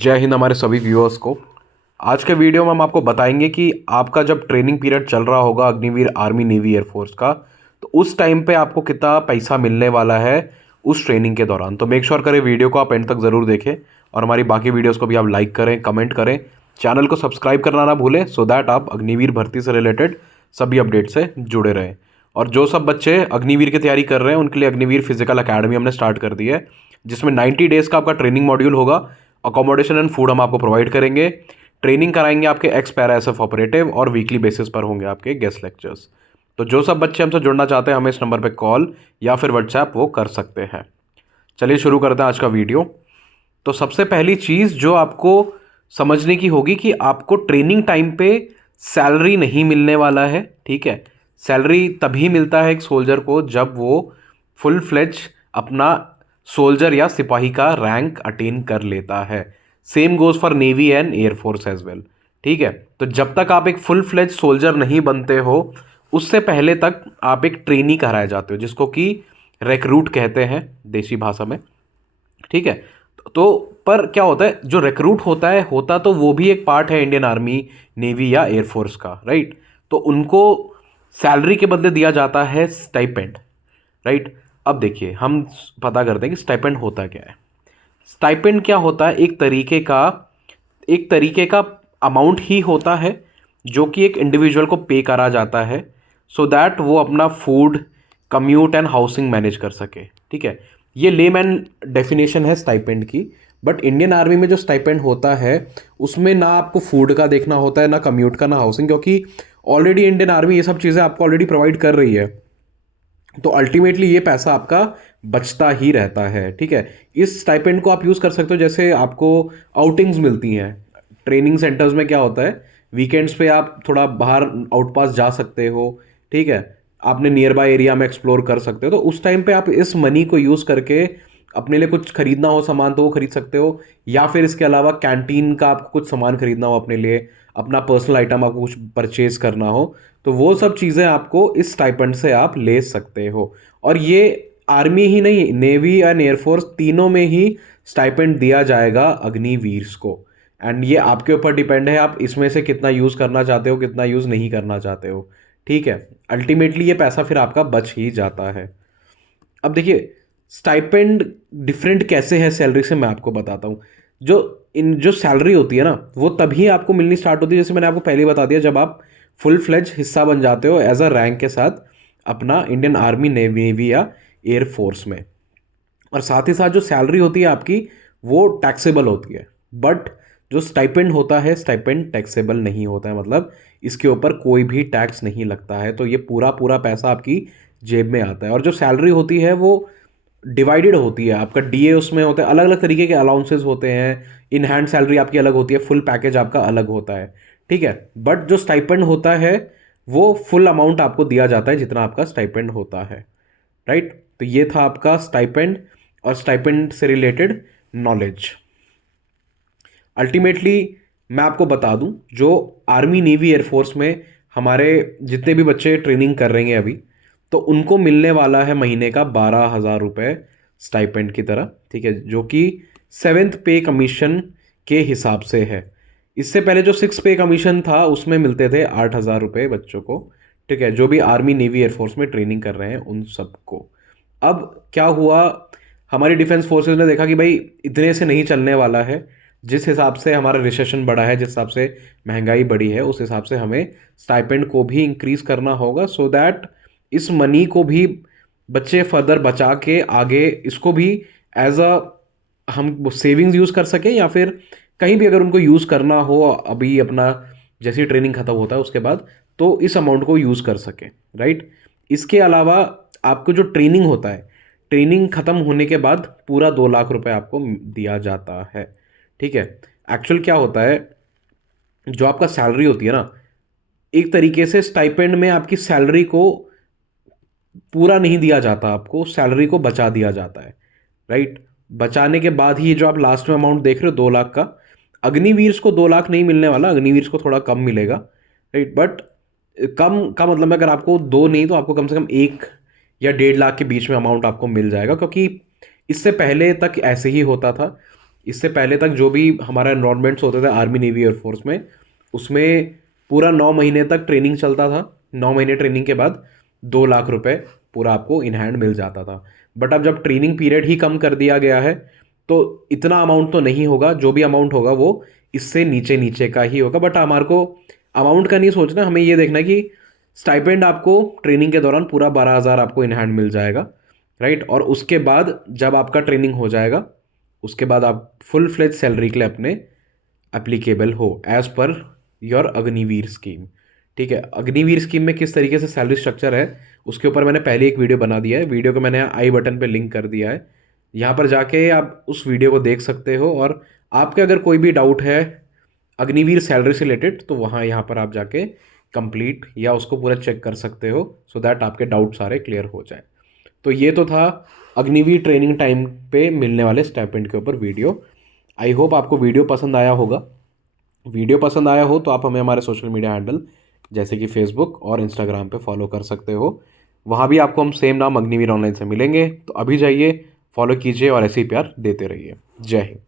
जय हिंद हमारे सभी व्यूअर्स को। आज के वीडियो में हम आपको बताएंगे कि आपका जब ट्रेनिंग पीरियड चल रहा होगा अग्निवीर आर्मी नेवी एयरफोर्स का, तो उस टाइम पे आपको कितना पैसा मिलने वाला है उस ट्रेनिंग के दौरान। तो मेक श्योर करें वीडियो को आप एंड तक ज़रूर देखें और हमारी बाकी वीडियोस को भी आप लाइक करें, कमेंट करें, चैनल को सब्सक्राइब करना ना भूलें सो दैट आप अग्निवीर भर्ती से रिलेटेड सभी अपडेट से जुड़े रहें। और जो सब बच्चे अग्निवीर की तैयारी कर रहे हैं उनके लिए अग्निवीर फिजिकल अकेडमी हमने स्टार्ट कर दी है, जिसमें 90 डेज़ का आपका ट्रेनिंग मॉड्यूल होगा। अकोमोडेशन एंड फूड हम आपको प्रोवाइड करेंगे, ट्रेनिंग कराएंगे आपके एक्स पैरा एसएफ ऑपरेटिव और वीकली बेसिस पर होंगे आपके गेस्ट लेक्चर्स। तो जो सब बच्चे हमसे जुड़ना चाहते हैं हमें इस नंबर पे कॉल या फिर व्हाट्सएप वो कर सकते हैं। चलिए शुरू करते हैं आज का वीडियो। तो सबसे पहली चीज़ जो आपको समझने की होगी कि आपको ट्रेनिंग टाइम पे सैलरी नहीं मिलने वाला है। ठीक है, सैलरी तभी मिलता है एक सोल्जर को जब वो फुल फ्लेज अपना सोल्जर या सिपाही का रैंक अटेन कर लेता है। Same goes for navy and air force as well. ठीक है, तो जब तक आप एक फुल फ्लेज सोल्जर नहीं बनते हो उससे पहले तक आप एक ट्रेनी कराए जाते हो, जिसको कि रिक्रूट कहते हैं देसी भाषा में। ठीक है, तो पर क्या होता है, जो रिक्रूट होता तो वो भी एक पार्ट है इंडियन आर्मी नेवी या एयरफोर्स का, राइट। तो उनको सैलरी के बदले दिया जाता है स्टाइपेंड, राइट। अब देखिए हम पता करते हैं कि स्टाइपेंड होता क्या है। स्टाइपेंड क्या होता है, एक तरीके का अमाउंट ही होता है जो कि एक इंडिविजुअल को पे करा जाता है सो दैट वो अपना food, commute and housing manage कर सके। ठीक है, ये लेमैन डेफिनेशन है स्टाइपेंड की। बट इंडियन आर्मी में जो स्टाइपेंड होता है उसमें ना आपको फूड का देखना होता है, ना कम्यूट का, ना हाउसिंग, क्योंकि ऑलरेडी इंडियन आर्मी ये सब चीज़ें आपको ऑलरेडी प्रोवाइड कर रही है। तो अल्टीमेटली ये पैसा आपका बचता ही रहता है। ठीक है, इस स्टाइपेंड को आप यूज़ कर सकते हो, जैसे आपको आउटिंग्स मिलती हैं ट्रेनिंग सेंटर्स में। क्या होता है, वीकेंड्स पे आप थोड़ा बाहर आउटपास जा सकते हो। ठीक है, आपने नियर बाय एरिया में एक्सप्लोर कर सकते हो, तो उस टाइम पे आप इस मनी को यूज़ करके अपने लिए कुछ खरीदना हो सामान तो वो खरीद सकते हो, या फिर इसके अलावा कैंटीन का आपको कुछ सामान खरीदना हो अपने लिए, अपना पर्सनल आइटम आपको कुछ परचेज करना हो, तो वो सब चीज़ें आपको इस स्टाइपेंड से आप ले सकते हो। और ये आर्मी ही नहीं, नेवी एंड एयरफोर्स तीनों में ही स्टाइपेंड दिया जाएगा अग्निवीर्स को। एंड ये आपके ऊपर डिपेंड है, आप इसमें से कितना यूज़ करना चाहते हो, कितना यूज़ नहीं करना चाहते हो। ठीक है, अल्टीमेटली ये पैसा फिर आपका बच ही जाता है। अब देखिए स्टाइपेंड डिफरेंट कैसे है सैलरी से, मैं आपको बताता हूँ। जो सैलरी होती है ना वो तभी आपको मिलनी स्टार्ट होती है, जैसे मैंने आपको पहले ही बता दिया, जब आप फुल फ्लेज हिस्सा बन जाते हो एज अ रैंक के साथ अपना इंडियन आर्मी नेवी या एयरफोर्स में। और साथ ही साथ जो सैलरी होती है आपकी वो टैक्सेबल होती है। बट जो स्टाइपेंड होता है, स्टाइपेंड टैक्सेबल नहीं होता है, मतलब इसके ऊपर कोई भी टैक्स नहीं लगता है। तो ये पूरा पूरा पैसा आपकी जेब में आता है। और जो सैलरी होती है वो डिवाइडेड होती है, आपका डीए उसमें होता है, अलग अलग तरीके के अलाउंसेस होते हैं। इन हैंड सैलरी आपकी अलग होती है, फुल पैकेज आपका अलग होता है। ठीक है, बट जो स्टाइपेंड होता है वो फुल अमाउंट आपको दिया जाता है जितना आपका स्टाइपेंड होता है, राइट। तो ये था आपका स्टाइपेंड और स्टाइपेंड से रिलेटेड नॉलेज। अल्टीमेटली मैं आपको बता दूं, जो आर्मी नेवी एयरफोर्स में हमारे जितने भी बच्चे ट्रेनिंग कर रहे हैं अभी, तो उनको मिलने वाला है महीने का 12,000 रुपये स्टाइपेंड की तरह। ठीक है, जो कि 7th पे कमीशन के हिसाब से है। इससे पहले जो 6 पे कमीशन था उसमें मिलते थे 8,000 रुपये बच्चों को। ठीक है, जो भी आर्मी नेवी एयरफोर्स में ट्रेनिंग कर रहे हैं उन सबको। अब क्या हुआ, हमारी डिफेंस फोर्सेस ने देखा कि भाई इतने से नहीं चलने वाला है, जिस हिसाब से हमारा रिसेशन बढ़ा है, जिस हिसाब से महंगाई बढ़ी है, उस हिसाब से हमें स्टाइपेंड को भी इंक्रीज करना होगा सो दैट इस मनी को भी बच्चे फर्दर बचा के आगे इसको भी एज अ हम सेविंग्स यूज़ कर सकें, या फिर कहीं भी अगर उनको यूज़ करना हो अभी अपना जैसी ट्रेनिंग खत्म होता है उसके बाद, तो इस अमाउंट को यूज़ कर सकें, राइट। इसके अलावा आपको जो ट्रेनिंग होता है, ट्रेनिंग खत्म होने के बाद पूरा 2 लाख रुपए आपको दिया जाता है। ठीक है, एक्चुअल क्या होता है, जो आपका सैलरी होती है ना, एक तरीके से स्टाइपेंड में आपकी सैलरी को पूरा नहीं दिया जाता, आपको सैलरी को बचा दिया जाता है, राइट। बचाने के बाद ही जो आप लास्ट में अमाउंट देख रहे हो 2 लाख का, अग्निवीर्स को 2 लाख नहीं मिलने वाला, अग्निवीर्स को थोड़ा कम मिलेगा, राइट। बट कम का मतलब है अगर आपको दो नहीं तो आपको कम से कम 1 या 1.5 लाख के बीच में अमाउंट आपको मिल जाएगा, क्योंकि इससे पहले तक ऐसे ही होता था। इससे पहले तक जो भी हमारा एनरोलमेंट्स होते थे आर्मी नेवी एयरफोर्स में, उसमें पूरा 9 महीने तक ट्रेनिंग चलता था। 9 महीने ट्रेनिंग के बाद 2 लाख रुपए पूरा आपको इन हैंड मिल जाता था। बट अब जब ट्रेनिंग पीरियड ही कम कर दिया गया है तो इतना अमाउंट तो नहीं होगा, जो भी अमाउंट होगा वो इससे नीचे नीचे का ही होगा। बट हमारे को अमाउंट का नहीं सोचना, हमें ये देखना है कि स्टाइपेंड आपको ट्रेनिंग के दौरान पूरा 12,000 आपको इन हैंड मिल जाएगा, राइट। और उसके बाद जब आपका ट्रेनिंग हो जाएगा उसके बाद आप फुल फ्लेज सैलरी के लिए अपने एप्लीकेबल हो as per your Agniveer scheme. ठीक है, अग्निवीर स्कीम में किस तरीके से सैलरी स्ट्रक्चर है उसके ऊपर मैंने पहले एक वीडियो बना दिया है। वीडियो को मैंने आई बटन पे लिंक कर दिया है, यहाँ पर जाके आप उस वीडियो को देख सकते हो। और आपके अगर कोई भी डाउट है अग्निवीर सैलरी से रिलेटेड तो वहाँ यहाँ पर आप जाके कंप्लीट या उसको पूरा चेक कर सकते हो, सो दैट आपके डाउट सारे क्लियर हो जाए। तो ये तो था अग्निवीर ट्रेनिंग टाइम पे मिलने वाले स्टाइपेंड के ऊपर वीडियो। आई होप आपको वीडियो पसंद आया होगा। वीडियो पसंद आया हो तो आप हमें हमारे सोशल मीडिया हैंडल जैसे कि फेसबुक और इंस्टाग्राम पे फॉलो कर सकते हो। वहाँ भी आपको हम सेम नाम अग्निवीर ऑनलाइन से मिलेंगे। तो अभी जाइए, फॉलो कीजिए और ऐसे ही प्यार देते रहिए। जय हिंद।